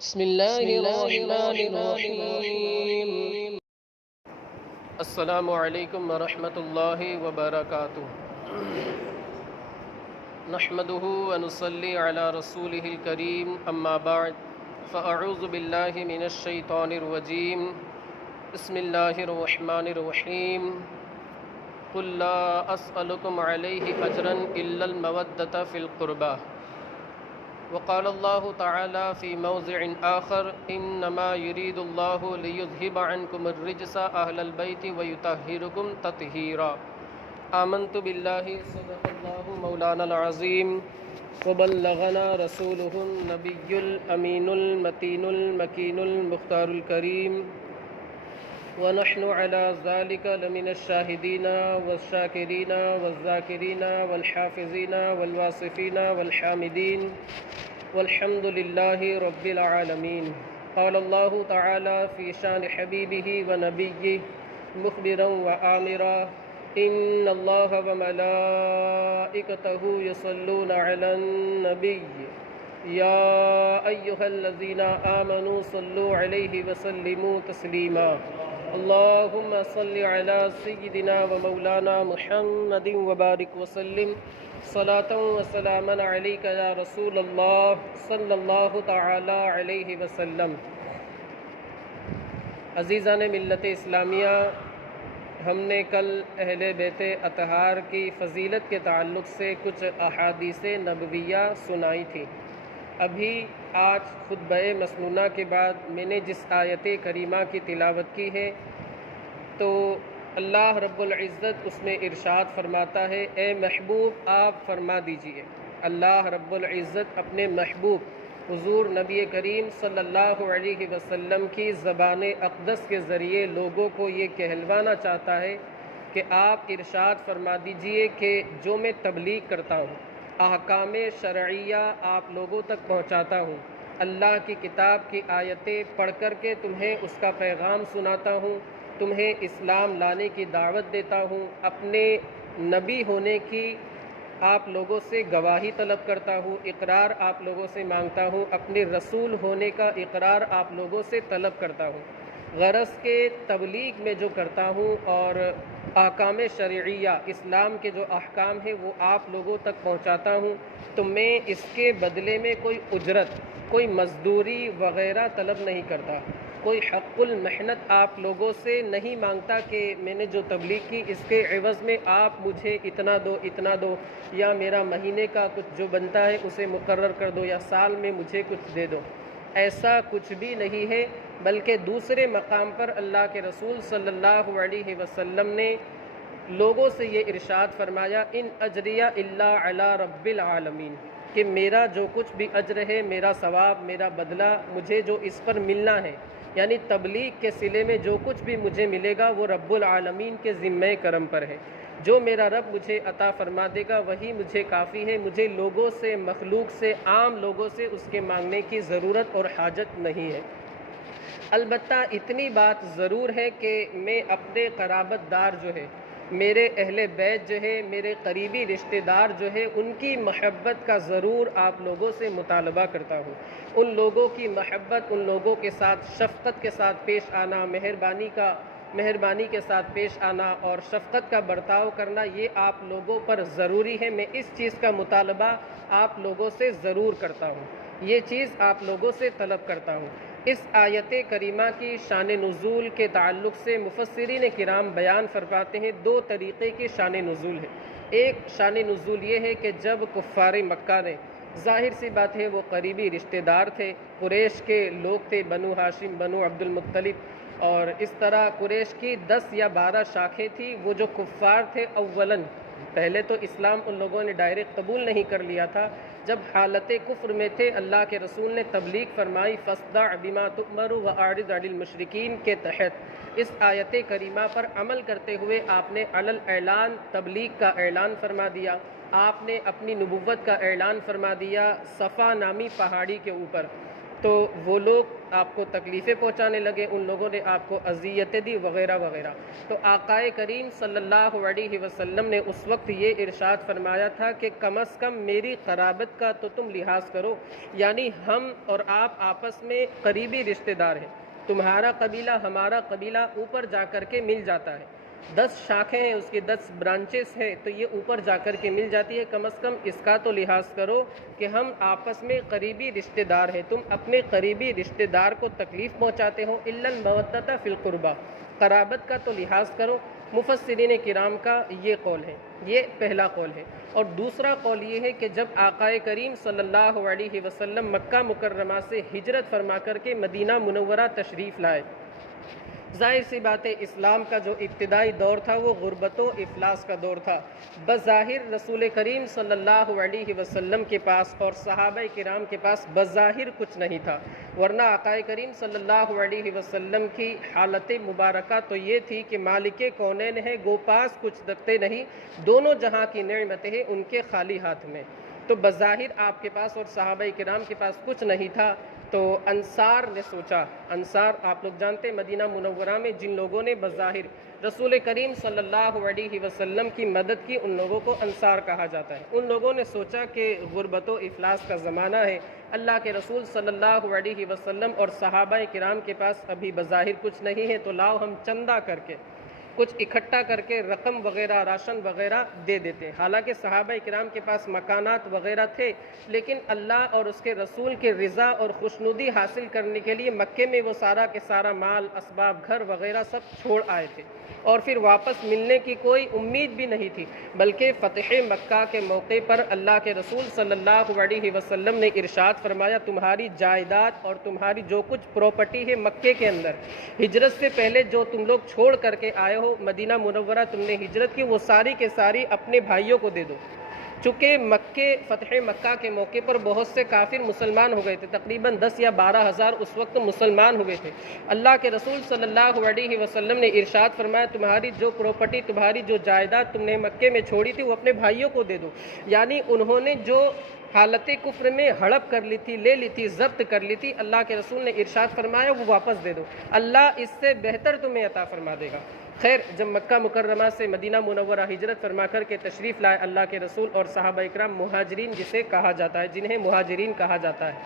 بسم الله الرحمن الرحيم. السلام علیکم ورحمۃ اللہ وبرکاتہ. نحمده ونصلي على رسوله الكريم اما بعد فاعوذ بالله من الشیطان الرجیم. بسم الله الرحمن الرحیم. قل لا اسألكم عليه اجرا الا المودة في القربى. وقال الله تعالى في موضع آخر إنما يريد الله ليذهب عنكم الرجس أهل البيت ويطهركم تطهيرا. آمنت بالله صدق الله مولانا العظيم وبلغنا رسوله النبي الأمين المتين المكين المختار الكريم ونحن على ذلك لمن الشاهدين والشاكرين والذاكرين والحافظين والواصفين والحامدين والحمد لله رب العالمين. قال الله تعالى في شان حبيبه ونبيه مخبرا وآمرا إن الله وملائكته يصلون على النبي يا أيها الذين آمنوا صلوا عليه وسلموا تسليما. اللهم صل على سيدنا ومولانا محمد وبارك وسلم صلاة وسلاما عليك يا رسول الله صلی اللہ تعالی علیہ وسلم. عزیزان ملت اسلامیہ، ہم نے کل اہل بیت اطہار کی فضیلت کے تعلق سے کچھ احادیث نبویہ سنائی تھی. ابھی آج خطبہ مسنونہ کے بعد میں نے جس آیت کریمہ کی تلاوت کی ہے تو اللہ رب العزت اس میں ارشاد فرماتا ہے، اے محبوب آپ فرما دیجئے. اللہ رب العزت اپنے محبوب حضور نبی کریم صلی اللہ علیہ وسلم کی زبان اقدس کے ذریعے لوگوں کو یہ کہلوانا چاہتا ہے کہ آپ ارشاد فرما دیجئے کہ جو میں تبلیغ کرتا ہوں، احکام شرعیہ آپ لوگوں تک پہنچاتا ہوں، اللہ کی کتاب کی آیتیں پڑھ کر کے تمہیں اس کا پیغام سناتا ہوں، تمہیں اسلام لانے کی دعوت دیتا ہوں، اپنے نبی ہونے کی آپ لوگوں سے گواہی طلب کرتا ہوں، اقرار آپ لوگوں سے مانگتا ہوں، اپنے رسول ہونے کا اقرار آپ لوگوں سے طلب کرتا ہوں. غرض کے تبلیغ میں جو کرتا ہوں اور احکام شرعیہ اسلام کے جو احکام ہیں وہ آپ لوگوں تک پہنچاتا ہوں، تو میں اس کے بدلے میں کوئی اجرت، کوئی مزدوری وغیرہ طلب نہیں کرتا، کوئی حق المحنت آپ لوگوں سے نہیں مانگتا کہ میں نے جو تبلیغ کی اس کے عوض میں آپ مجھے اتنا دو یا میرا مہینے کا کچھ جو بنتا ہے اسے مقرر کر دو یا سال میں مجھے کچھ دے دو. ایسا کچھ بھی نہیں ہے، بلکہ دوسرے مقام پر اللہ کے رسول صلی اللہ علیہ وسلم نے لوگوں سے یہ ارشاد فرمایا، ان اجریہ الا علی رب العالمین، کہ میرا جو کچھ بھی اجر ہے، میرا ثواب، میرا بدلہ، مجھے جو اس پر ملنا ہے، یعنی تبلیغ کے صلے میں جو کچھ بھی مجھے ملے گا وہ رب العالمین کے ذمہ کرم پر ہے. جو میرا رب مجھے عطا فرما دے گا وہی مجھے کافی ہے. مجھے لوگوں سے، مخلوق سے، عام لوگوں سے اس کے مانگنے کی ضرورت اور حاجت نہیں ہے. البتہ اتنی بات ضرور ہے کہ میں اپنے قرابت دار جو ہے، میرے اہل بیت جو ہے، میرے قریبی رشتہ دار جو ہے، ان کی محبت کا ضرور آپ لوگوں سے مطالبہ کرتا ہوں. ان لوگوں کی محبت، ان لوگوں کے ساتھ شفقت کے ساتھ پیش آنا، مہربانی کے ساتھ پیش آنا اور شفقت کا برتاؤ کرنا، یہ آپ لوگوں پر ضروری ہے. میں اس چیز کا مطالبہ آپ لوگوں سے ضرور کرتا ہوں، یہ چیز آپ لوگوں سے طلب کرتا ہوں. اس آیت کریمہ کی شان نزول کے تعلق سے مفسرین کرام بیان فرماتے ہیں، دو طریقے کی شان نزول ہے. ایک شان نزول یہ ہے کہ جب کفار مکہ نے، ظاہر سی بات ہے وہ قریبی رشتہ دار تھے، قریش کے لوگ تھے، بنو ہاشم، بنو عبد المطلب، اور اس طرح قریش کی 10 یا 12 شاخیں تھیں. وہ جو کفار تھے، اولاً پہلے تو اسلام ان لوگوں نے ڈائریکٹ قبول نہیں کر لیا تھا. جب حالت کفر میں تھے، اللہ کے رسول نے تبلیغ فرمائی، فاصدع بما تؤمر واعرض عن المشرکین کے تحت اس آیت کریمہ پر عمل کرتے ہوئے آپ نے علی الاعلان تبلیغ کا اعلان فرما دیا. آپ نے اپنی نبوت کا اعلان فرما دیا صفا نامی پہاڑی کے اوپر. تو وہ لوگ آپ کو تکلیفیں پہنچانے لگے، ان لوگوں نے آپ کو اذیتیں دی وغیرہ وغیرہ۔ تو آقا کریم صلی اللہ علیہ وسلم نے اس وقت یہ ارشاد فرمایا تھا کہ کم از کم میری قرابت کا تو تم لحاظ کرو، یعنی ہم اور آپ آپس میں قریبی رشتہ دار ہیں، تمہارا قبیلہ ہمارا قبیلہ اوپر جا کر کے مل جاتا ہے، 10 شاخیں ہیں، اس کی 10 برانچز ہیں، تو یہ اوپر جا کر کے مل جاتی ہے، کم از کم اس کا تو لحاظ کرو کہ ہم آپس میں قریبی رشتہ دار ہیں، تم اپنے قریبی رشتہ دار کو تکلیف پہنچاتے ہو، الا المودۃ فی القربہ، قرابت کا تو لحاظ کرو۔ مفسرین کرام کا یہ قول ہے، یہ پہلا قول ہے۔ اور دوسرا قول یہ ہے کہ جب آقا کریم صلی اللہ علیہ وسلم مکہ مکرمہ سے ہجرت فرما کر کے مدینہ منورہ تشریف لائے، ظاہر سی بات ہے اسلام کا جو ابتدائی دور تھا وہ غربت و افلاس کا دور تھا۔ بظاہر رسول کریم صلی اللہ علیہ وسلم کے پاس اور صحابہ کرام کے پاس بظاہر کچھ نہیں تھا، ورنہ آقا کریم صلی اللہ علیہ وسلم کی حالت مبارکہ تو یہ تھی کہ مالک کونین ہے، گو پاس کچھ رکھتے نہیں، دونوں جہاں کی نعمتیں ہیں ان کے خالی ہاتھ میں۔ تو بظاہر آپ کے پاس اور صحابہ کرام کے پاس کچھ نہیں تھا، تو انصار نے سوچا، انصار آپ لوگ جانتے ہیں مدینہ منورہ میں جن لوگوں نے بظاہر رسول کریم صلی اللہ علیہ وسلم کی مدد کی ان لوگوں کو انصار کہا جاتا ہے۔ ان لوگوں نے سوچا کہ غربت و افلاس کا زمانہ ہے، اللہ کے رسول صلی اللہ علیہ وسلم اور صحابہ کرام کے پاس ابھی بظاہر کچھ نہیں ہے، تو لاؤ ہم چندہ کر کے کچھ اکٹھا کر کے رقم وغیرہ راشن وغیرہ دے دیتے ہیں۔ حالانکہ صحابہ کرام کے پاس مکانات وغیرہ تھے، لیکن اللہ اور اس کے رسول کے رضا اور خوشنودی حاصل کرنے کے لیے مکے میں وہ سارا کے سارا مال اسباب گھر وغیرہ سب چھوڑ آئے تھے، اور پھر واپس ملنے کی کوئی امید بھی نہیں تھی، بلکہ فتح مکہ کے موقع پر اللہ کے رسول صلی اللہ علیہ وسلم نے ارشاد فرمایا تمہاری جائیداد اور تمہاری جو کچھ پراپرٹی ہے مکے کے اندر، ہجرت سے پہلے جو تم لوگ چھوڑ کر کے آئے ہو مدینہ منورہ تم نے ہجرت کی، وہ ساری کے ساری اپنے بھائیوں کو دے دو۔ چونکہ فتح مکہ کے موقع پر بہت سے کافر مسلمان ہو گئے تھے، تقریباً 10 یا 12 ہزار اس وقت مسلمان ہوئے تھے۔ اللہ کے رسول صلی اللہ علیہ وسلم نے ارشاد فرمایا تمہاری جو پراپرٹی تمہاری جو جائیداد تم نے مکے میں چھوڑی تھی وہ اپنے بھائیوں کو دے دو، یعنی انہوں نے جو حالت کفر میں ہڑپ کر لی تھی، لے لی تھی، ضبط کر لی تھی، اللہ کے رسول نے ارشاد فرمایا وہ واپس دے دو، اللہ اس سے بہتر تمہیں عطا فرما دے گا۔ خیر، جب مکہ مکرمہ سے مدینہ منورہ ہجرت فرما کر کے تشریف لائے اللہ کے رسول اور صحابہ اکرام، مہاجرین جسے کہا جاتا ہے، جنہیں مہاجرین کہا جاتا ہے،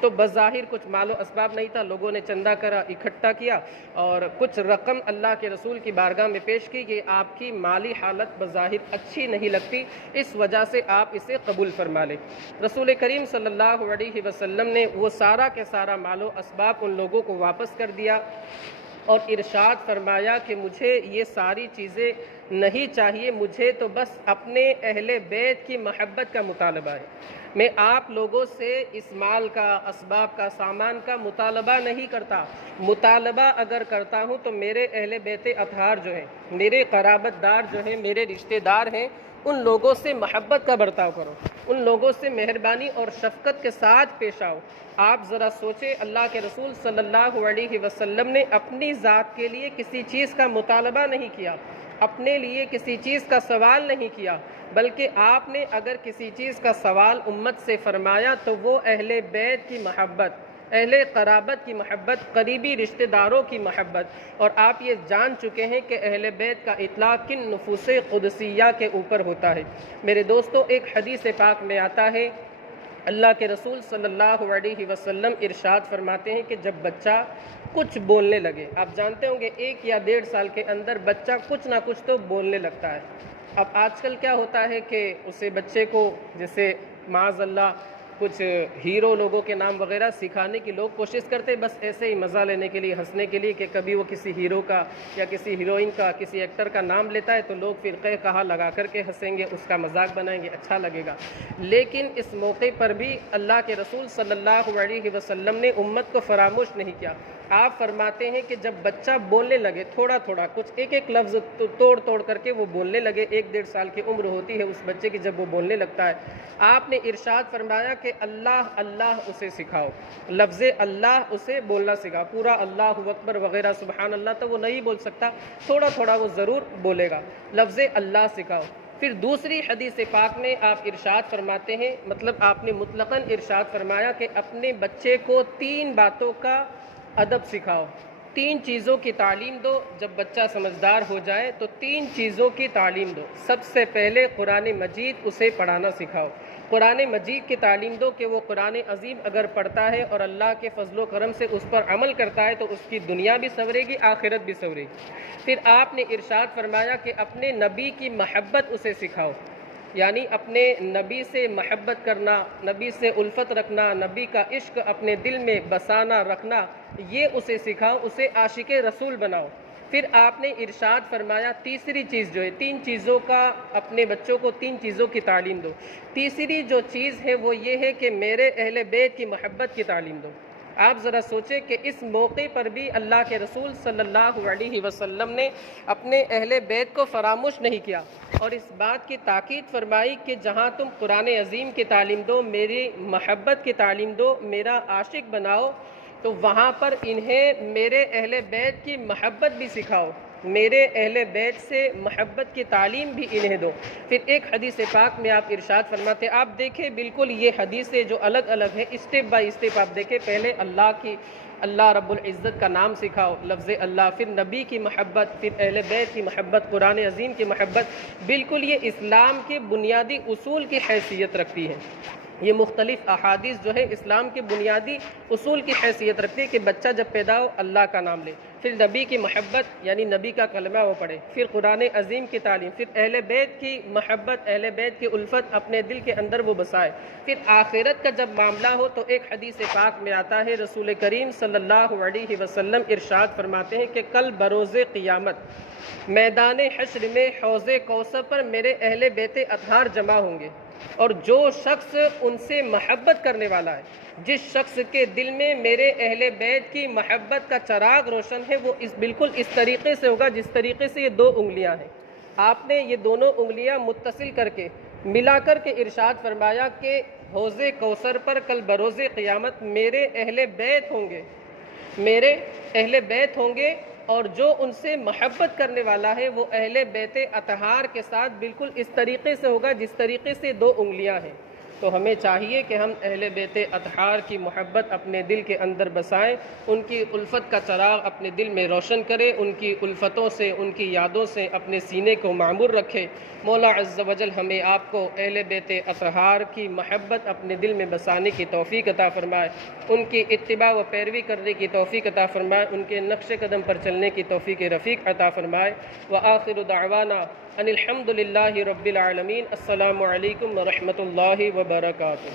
تو بظاہر کچھ مال و اسباب نہیں تھا، لوگوں نے چندہ کرا، اکٹھا کیا اور کچھ رقم اللہ کے رسول کی بارگاہ میں پیش کی کہ آپ کی مالی حالت بظاہر اچھی نہیں لگتی، اس وجہ سے آپ اسے قبول فرما لیں۔ رسول کریم صلی اللہ علیہ وسلم نے وہ سارا کے سارا مال و اسباب ان لوگوں کو واپس کر دیا اور ارشاد فرمایا کہ مجھے یہ ساری چیزیں نہیں چاہیے، مجھے تو بس اپنے اہل بیت کی محبت کا مطالبہ ہے، میں آپ لوگوں سے اس مال کا، اسباب کا، سامان کا مطالبہ نہیں کرتا، مطالبہ اگر کرتا ہوں تو میرے اہل بیت اطہار جو ہیں، میرے قرابت دار جو ہیں، میرے رشتہ دار ہیں، ان لوگوں سے محبت کا برتاؤ کرو، ان لوگوں سے مہربانی اور شفقت کے ساتھ پیش آؤ۔ آپ ذرا سوچیں، اللہ کے رسول صلی اللہ علیہ وسلم نے اپنی ذات کے لیے کسی چیز کا مطالبہ نہیں کیا، اپنے لیے کسی چیز کا سوال نہیں کیا، بلکہ آپ نے اگر کسی چیز کا سوال امت سے فرمایا تو وہ اہل بیت کی محبت، اہل قرابت کی محبت، قریبی رشتہ داروں کی محبت، اور آپ یہ جان چکے ہیں کہ اہل بیت کا اطلاق کن نفوس قدسیہ کے اوپر ہوتا ہے۔ میرے دوستو، ایک حدیث پاک میں آتا ہے، اللہ کے رسول صلی اللہ علیہ وسلم ارشاد فرماتے ہیں کہ جب بچہ کچھ بولنے لگے، آپ جانتے ہوں گے 1 یا 1.5 سال کے اندر بچہ کچھ نہ کچھ تو بولنے لگتا ہے۔ اب آج کل کیا ہوتا ہے کہ اسے بچے کو جیسے معاذ اللہ کچھ ہیرو لوگوں کے نام وغیرہ سکھانے کی لوگ کوشش کرتے، بس ایسے ہی مزہ لینے کے لیے، ہنسنے کے لیے، کہ کبھی وہ کسی ہیرو کا یا کسی ہیروئن کا، کسی ایکٹر کا نام لیتا ہے تو لوگ پھر کہا لگا کر کے ہنسیں گے، اس کا مذاق بنائیں گے، اچھا لگے گا۔ لیکن اس موقع پر بھی اللہ کے رسول صلی اللہ علیہ وسلم نے امت کو فراموش نہیں کیا۔ آپ فرماتے ہیں کہ جب بچہ بولنے لگے، تھوڑا تھوڑا کچھ ایک لفظ توڑ کر کے وہ بولنے لگے، 1-1.5 سال کی عمر ہوتی ہے اس بچے کی جب وہ بولنے لگتا ہے، آپ نے ارشاد فرمایا کہ اللہ اللہ اسے سکھاؤ، لفظ اللہ اسے بولنا سکھاؤ، پورا اللہ اکبر وغیرہ سبحان اللہ تو وہ نہیں بول سکتا، تھوڑا تھوڑا وہ ضرور بولے گا، لفظ اللہ سکھاؤ۔ پھر دوسری حدیث پاک میں آپ ارشاد فرماتے ہیں، مطلب آپ نے مطلقاً ارشاد فرمایا کہ اپنے بچے کو 3 باتوں کا ادب سکھاؤ، 3 چیزوں کی تعلیم دو۔ جب بچہ سمجھدار ہو جائے تو 3 چیزوں کی تعلیم دو۔ سب سے پہلے قرآن مجید اسے پڑھانا سکھاؤ، قرآن مجید کی تعلیم دو کہ وہ قرآن عظیم اگر پڑھتا ہے اور اللہ کے فضل و کرم سے اس پر عمل کرتا ہے تو اس کی دنیا بھی سنورے گی، آخرت بھی سنورے گی۔ پھر آپ نے ارشاد فرمایا کہ اپنے نبی کی محبت اسے سکھاؤ، یعنی اپنے نبی سے محبت کرنا، نبی سے الفت رکھنا، نبی کا عشق اپنے دل میں بسانا رکھنا، یہ اسے سکھاؤ، اسے عاشق رسول بناؤ۔ پھر آپ نے ارشاد فرمایا تیسری چیز جو ہے، 3 چیزوں کا اپنے بچوں کو 3 چیزوں کی تعلیم دو۔ تیسری جو چیز ہے وہ یہ ہے کہ میرے اہل بیت کی محبت کی تعلیم دو۔ آپ ذرا سوچیں کہ اس موقع پر بھی اللہ کے رسول صلی اللہ علیہ وسلم نے اپنے اہل بیت کو فراموش نہیں کیا، اور اس بات کی تاکید فرمائی کہ جہاں تم قرآن عظیم کی تعلیم دو، میری محبت کی تعلیم دو، میرا عاشق بناؤ، تو وہاں پر انہیں میرے اہل بیت کی محبت بھی سکھاؤ، میرے اہل بیت سے محبت کی تعلیم بھی انہیں دو۔ پھر ایک حدیث پاک میں آپ ارشاد فرماتے، آپ دیکھیں بالکل یہ حدیثیں جو الگ الگ ہیں، اسٹیپ بائی اسٹیپ آپ دیکھیں، پہلے اللہ رب العزت کا نام سکھاؤ، لفظ اللہ، پھر نبی کی محبت، پھر اہل بیت کی محبت، قرآن عظیم کی محبت، بالکل یہ اسلام کے بنیادی اصول کی حیثیت رکھتی ہے۔ یہ مختلف احادیث جو ہے اسلام کے بنیادی اصول کی حیثیت رکھتی ہے کہ بچہ جب پیدا ہو اللہ کا نام لے، پھر نبی کی محبت یعنی نبی کا کلمہ وہ پڑھے، پھر قرآن عظیم کی تعلیم، پھر اہل بیت کی محبت، اہل بیت کی الفت اپنے دل کے اندر وہ بسائے، پھر آخرت کا جب معاملہ ہو تو ایک حدیث پاک میں آتا ہے، رسول کریم صلی اللہ علیہ وسلم ارشاد فرماتے ہیں کہ کل بروز قیامت میدان حشر میں حوض کوثر پر میرے اہل بیت اطہار جمع ہوں گے، اور جو شخص ان سے محبت کرنے والا ہے، جس شخص کے دل میں میرے اہل بیت کی محبت کا چراغ روشن ہے، وہ بالکل اس طریقے سے ہوگا جس طریقے سے یہ 2 انگلیاں ہیں۔ آپ نے یہ دونوں انگلیاں متصل کر کے ملا کر کے ارشاد فرمایا کہ حوض کوثر پر کل بروز قیامت میرے اہل بیت ہوں گے، میرے اہل بیت ہوں گے، اور جو ان سے محبت کرنے والا ہے وہ اہل بیت اطہار کے ساتھ بالکل اس طریقے سے ہوگا جس طریقے سے 2 انگلیاں ہیں۔ تو ہمیں چاہیے کہ ہم اہل بیت اطہار کی محبت اپنے دل کے اندر بسائیں، ان کی الفت کا چراغ اپنے دل میں روشن کریں، ان کی الفتوں سے، ان کی یادوں سے اپنے سینے کو معمور رکھیں۔ مولا عز و جل ہمیں آپ کو اہل بیت اطہار کی محبت اپنے دل میں بسانے کی توفیق عطا فرمائے، ان کی اتباع و پیروی کرنے کی توفیق عطا فرمائے، ان کے نقش قدم پر چلنے کی توفیق رفیق عطا فرمائے۔ وآخر دعوانا ان الحمد للہ رب العالمین۔ السلام علیکم ورحمۃ اللہ وبرکاتہ۔